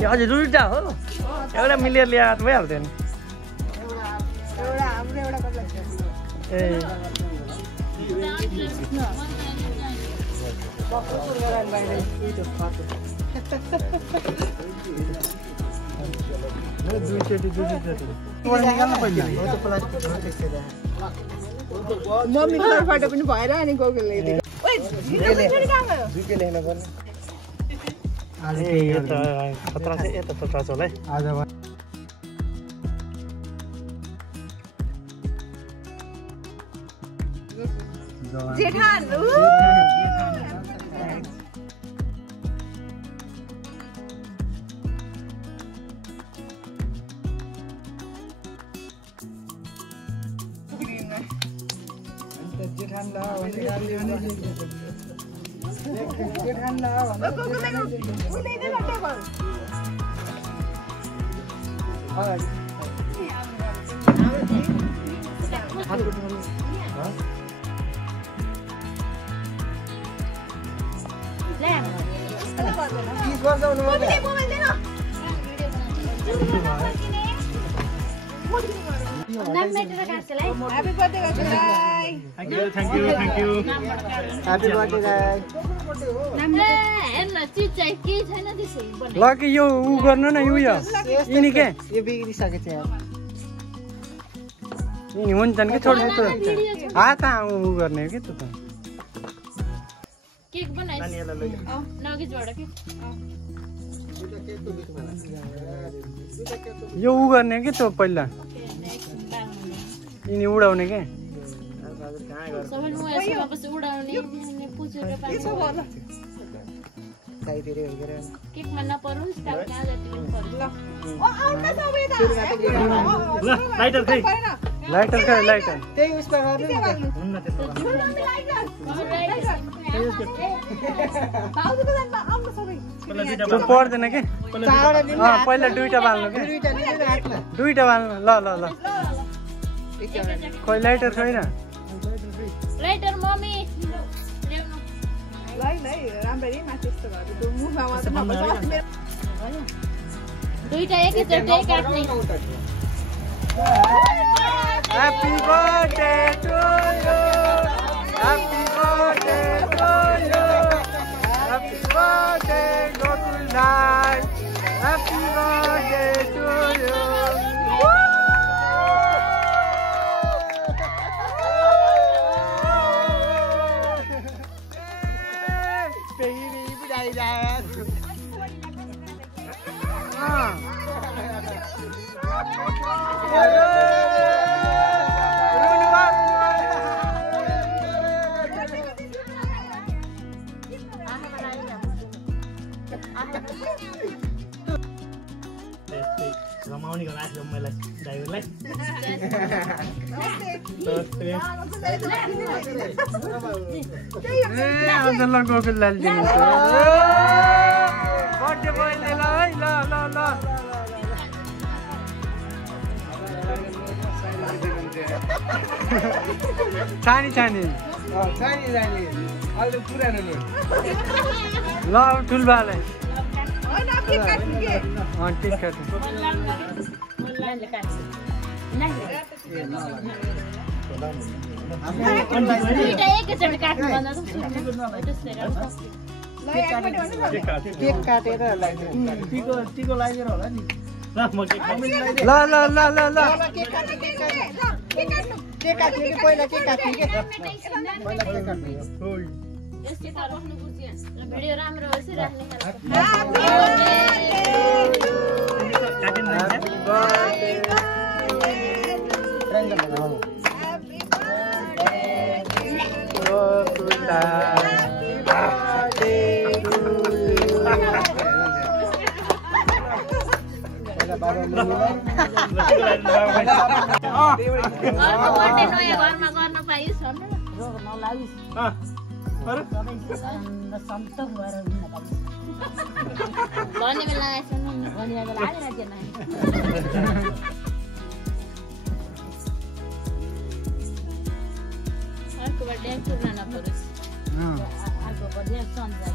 यो हजुर दुईटा हो एउटा मिलेर ल्याएर भइहाल्थ्यो नि ए मम्मीको फोटो पनि भएर अनि गोगुलले खतरा चाहिँ यता खतरा छ होला है जेठान Happy birthday, guys! Thank you. Happy birthday, guys! Lucky यो उ गर्नु न यो यिनी के यो बिग्रिसकेछ यार यिनी हुन्छन् के छोड छोड हात उ गर्ने हो के त केक बनाइस नगीजबाट के यो उ गर्ने के त पहिला यिनी उडाउने के सबै म यसमा बस उडाउने नि पुछेर पानी साइडतिर हेरेर केकमा नपरुन् स्टाफ कहाँ जति पनि पर्छ ल आउन सबै ल लाइटर खै लाइटर त्यही उसमा गर्नु हुन्न त्यसो पर्दैन के पहिला दुईटा बाल्नु के दुईटा बाल्नु ल खोइ लाइटर छैन लाइटर मम्मी राम्ररी माथि यस्तो भयो मुखमा मात्र दुईटा एकैचोटि काट्ने Happy birthday to you. Happy birthday to you. Happy birthday, Gokul. Happy birthday to you. रमाउने गर्न आएको मलाई ड्राइभरलाई आज ल गोकुललाल दिनु बर्थडे बोयले ल है ल छानी अहिले पुरानो ल ठुलबालाई ठीक काट्नु केक काटेर टिको लागेर होला नि ल केक काट्ने कि पहिला केक काट्ने के पहिला केक काट्ने भिडियो राम्रो होस् राख्ने नयाँ घरमा गर्न पाइस् भन्ने बेला अर्को बर्थडे पुरा नपरोस् अर्को बर्थडे सन्ध्या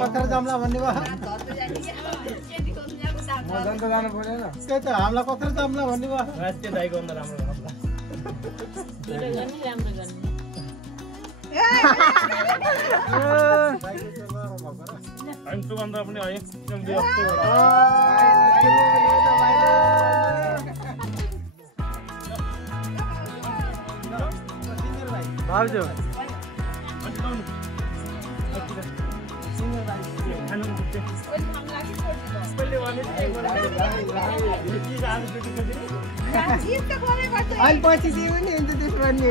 पत्थर जम्ला भन्ने भयो जानु पर्दैन त्यही त हामीलाई पत्थर जम्ला भन्ने भयो राष्ट्रिय दाइको भन्दा राम्रो भाउजू अहिले पछि दियो नि हुन्छ त्यसमा नि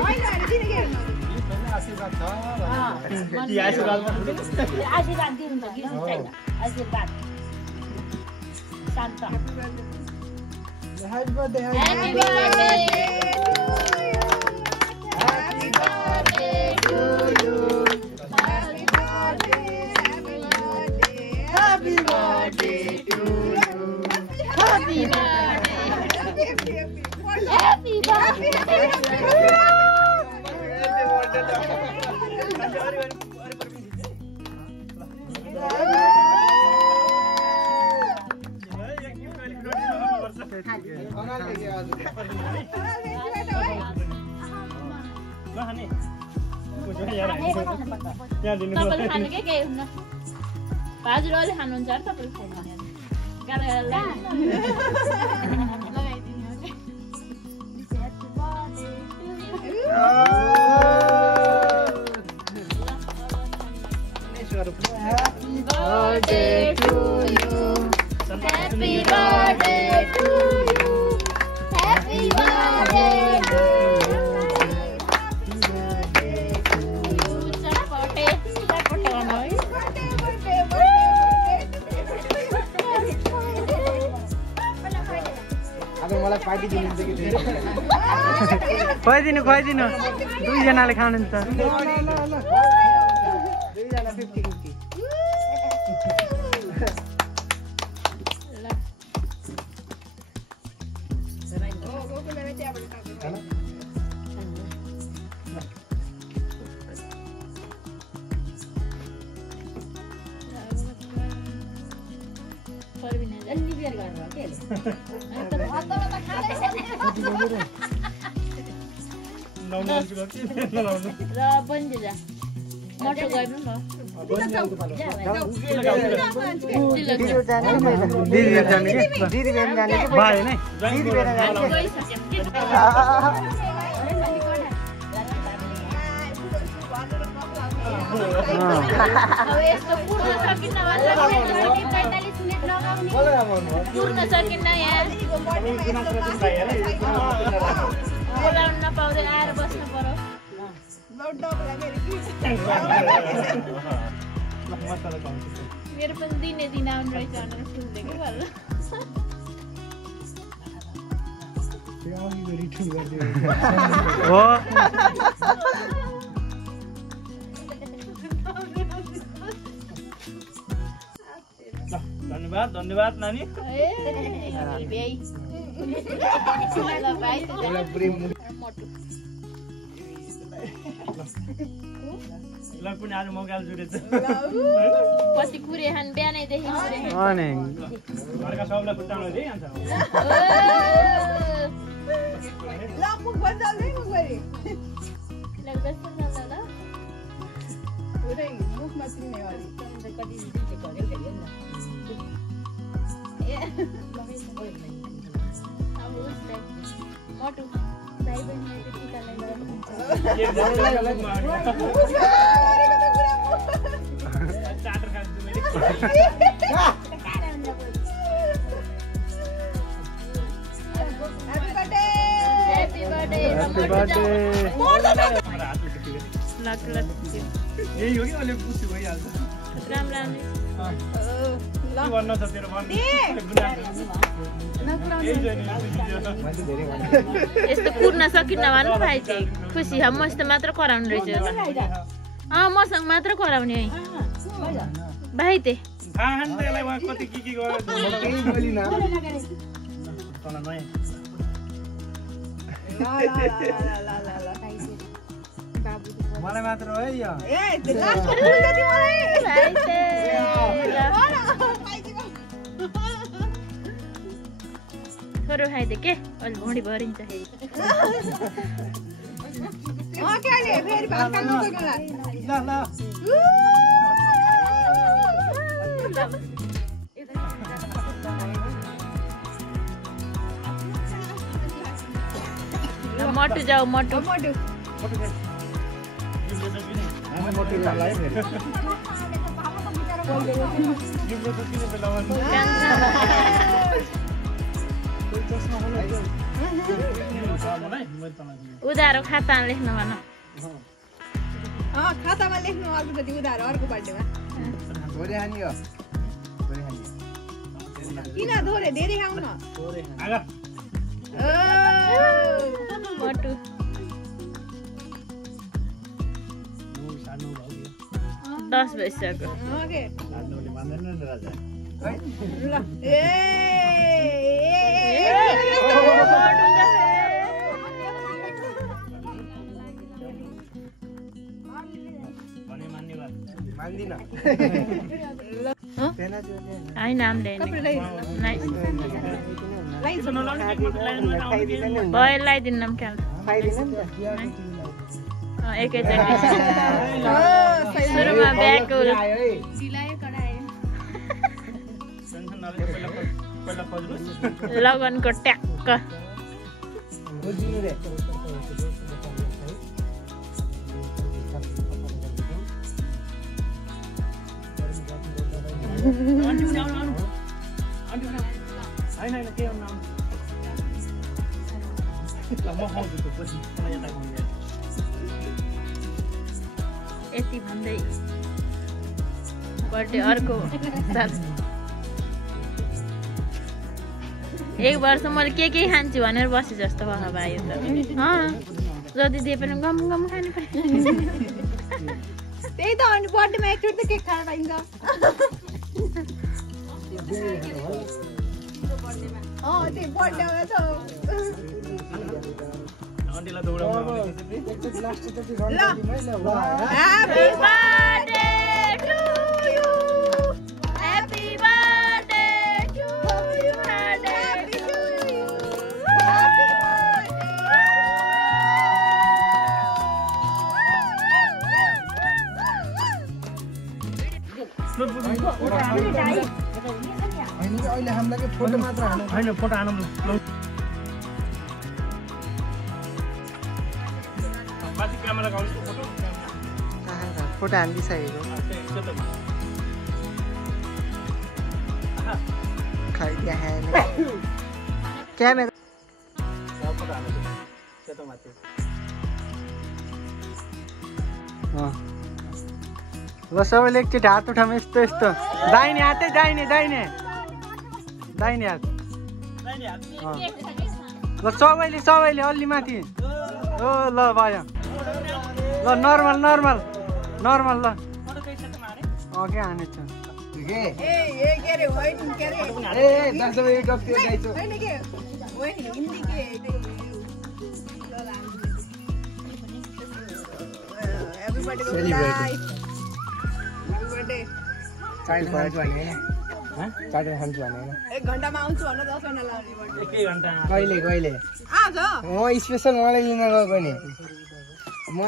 आशीर्वाद दिनुहुन्छ कि छैन आशीर्वाद शान्त happy birthday Happy birthday to you. Happy birthday to you. Happy तपाईँले खानु के हुन्न हजुर अहिले खानुहुन्छ अरे तपाईँले खानु Happy birthday to you. Happy birthday to you. Happy birthday to you. मलाई पार्टी दिनुहुन्छ कि खुवाइदिनु खुवाइदिनु दुईजनाले खानुहुन्छ दुईजना 50-50 र बन्दिजा मटो गर्नु न पूर्ण सकिन्न यहाँ बोलाउन नपाउँदै आएर बस्नु पर्यो मेरो पनि दिने दिन आउनु रहेछ भनेर सुन्दै धन्यवाद धन्यवाद नानी पनि आज मौका जुरेछ पछि कुरे खान बिहानैदेखि घरका सबलाई खुट्टामा दिइहाल्छ मटु भाइ बहिनीको टिका Happy birthday. लक यही हो कि अहिले पुसी भइहाल्छ राम्रो आउने के भन्न छ तेरो मन यस्तो कुर्न सकिन्न भन्नु भाइ चाहिँ खुसी हम यस्तो मात्र कराउनु रहेछ मसँग मात्र कराउने है भाइ ते थाहा छैन त्यसलाई उहाँ कति के गर्छ केही बोलिन मलाई मात्र हो है यो थोरो खाइदे के अहिले भुँडी भरिन्छ मटु जाऊ मटु उधारो खातामा लेख्नु भन खातामा लेख्नु अर्कोचोटि उधारो अर्को बर्थडेमा किन थोरै धेरै खाऊ न मटु 10 भइसक्यो होइन हामीले भयो लगाइदिन्नौँ क्या एकैचोटि सुरुमा ब्याकुल लगनको ट्याक्क यति भन्दै बर्थडे अर्को साल 1 वर्ष मैले के खान्छु भनेर बसे जस्तो भयो भाइ जति दिए पनि गम गम खानु पर्छ त्यही त अनि बर्थडेमा एकचोटि त केक खान पाइन्छ त्यही बर्थडेमा त अन्तिलाई दौडाउनु Happy birthday to you. Happy birthday to you. Happy to you. Happy birthday. अहिले हामीलाई फोटो मात्र हाल्नु हैन फोटो हानौँ न माथि क्यामेरा गाउँछ फोटो फोटो हालिसकेको खाइदिया क्यामेरा फोटो हाल्नु सेतो माथि ल सबैले एकचोटि हात उठाउनु यस्तो यस्तो दाहिने हातै दाहिने दाहिने दाहिने हात ल सबैले सबैले अलि माथि ओ ल भयो ल नर्मल नर्मल नर्मल ल के हानेछ एक घन्टामा आउँछु भन्न 10 घन्टा लाग्ने एकै घन्टा कहिले कहिले आज म स्पेसल मलाई लिन गएको नि म